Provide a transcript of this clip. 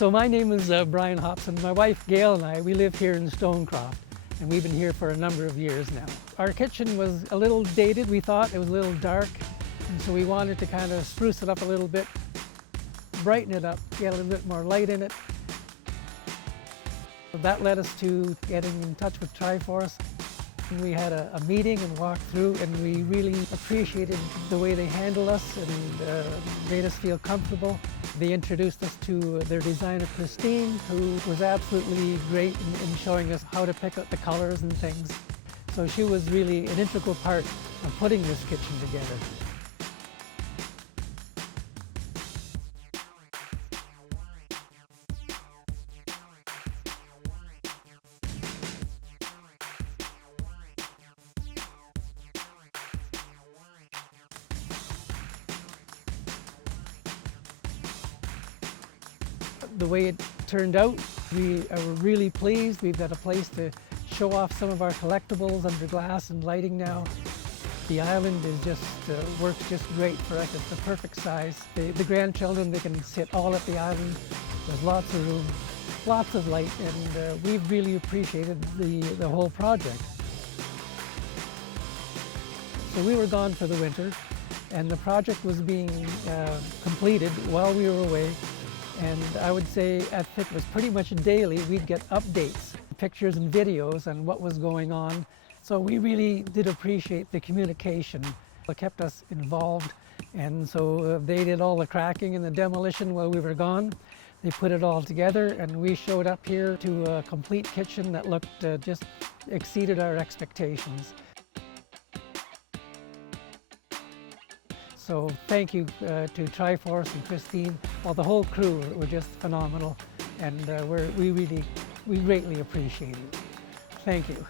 So my name is Brian Hobson. My wife Gail and I, we live here in Stonecroft, and we've been here for a number of years now. Our kitchen was a little dated, we thought. It was a little dark, and so we wanted to kind of spruce it up a little bit, brighten it up, get a little bit more light in it. So that led us to getting in touch with Triforce. And we had a meeting and walked through, and we really appreciated the way they handled us and made us feel comfortable. They introduced us to their designer, Christine, who was absolutely great in showing us how to pick out the colors and things. So she was really an integral part of putting this kitchen together. The way it turned out, we are really pleased. We've got a place to show off some of our collectibles under glass and lighting now. The island is just works just great for us. It's the perfect size. The grandchildren, they can sit all at the island. There's lots of room, lots of light, and we've really appreciated the whole project. So we were gone for the winter, and the project was being completed while we were away. And I would say it was pretty much daily we'd get updates, pictures and videos on what was going on. So we really did appreciate the communication. It kept us involved, and so they did all the cracking and the demolition while we were gone. They put it all together, and we showed up here to a complete kitchen that looked just exceeded our expectations. So thank you to Triforce and Christine. Well, the whole crew were just phenomenal, and we greatly appreciate it. Thank you.